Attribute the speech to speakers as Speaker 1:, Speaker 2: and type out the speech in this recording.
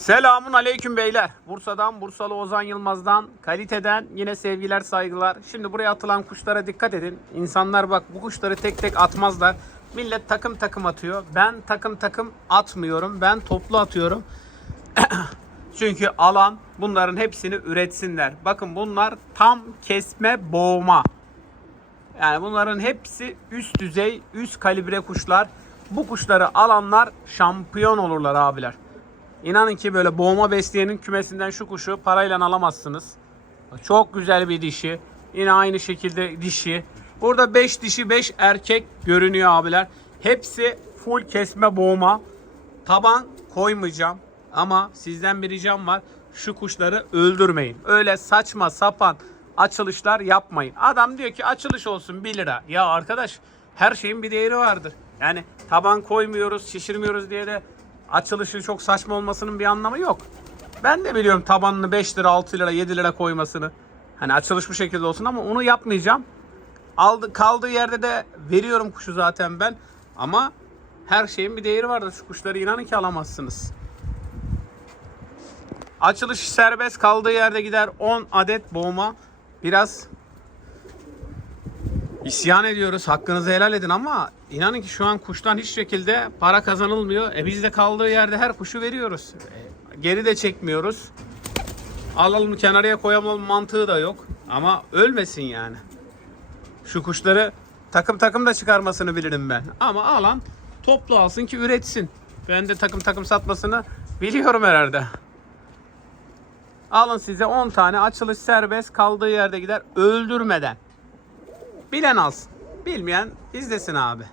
Speaker 1: Selamun aleyküm beyler. Bursa'dan, Bursalı Ozan Yılmaz'dan, kaliteden yine sevgiler, saygılar. Şimdi buraya atılan kuşlara dikkat edin. İnsanlar bak bu kuşları tek tek atmazlar. Millet takım takım atıyor. Ben takım takım atmıyorum. Ben toplu atıyorum. Çünkü alan bunların hepsini üretsinler. Bakın bunlar tam kesme boğma. Yani bunların hepsi üst düzey, üst kalibre kuşlar. Bu kuşları alanlar şampiyon olurlar abiler. İnanın ki böyle boğma besleyenin kümesinden şu kuşu parayla alamazsınız. Çok güzel bir dişi. Yine aynı şekilde dişi. Burada 5 dişi 5 erkek görünüyor abiler. Hepsi full kesme boğma. Taban koymayacağım. Ama sizden bir ricam var. Şu kuşları öldürmeyin. Öyle saçma sapan açılışlar yapmayın. Adam diyor ki açılış olsun 1 lira. Ya arkadaş her şeyin bir değeri vardır. Yani taban koymuyoruz, şişirmiyoruz diye de açılışı çok saçma olmasının bir anlamı yok. Ben de biliyorum tabanını 5 lira, 6 lira, 7 lira koymasını. Hani açılış bu şekilde olsun ama onu yapmayacağım. Aldı, kaldığı yerde de veriyorum kuşu zaten ben. Ama her şeyin bir değeri vardır. Şu kuşları inanın ki alamazsınız. Açılış serbest kaldığı yerde gider 10 adet boğma. Biraz isyan ediyoruz. Hakkınızı helal edin ama inanın ki şu an kuştan hiç şekilde para kazanılmıyor. E biz de kaldığı yerde her kuşu veriyoruz. Geri de çekmiyoruz. Alalım kenarıya koyalım mantığı da yok. Ama ölmesin yani. Şu kuşları takım takım da çıkarmasını bilirim ben. Ama alan toplu alsın ki üretsin. Ben de takım takım satmasını biliyorum herhalde. Alın size 10 tane açılış serbest kaldığı yerde gider öldürmeden. Bilen alsın. Bilmeyen izlesin abi.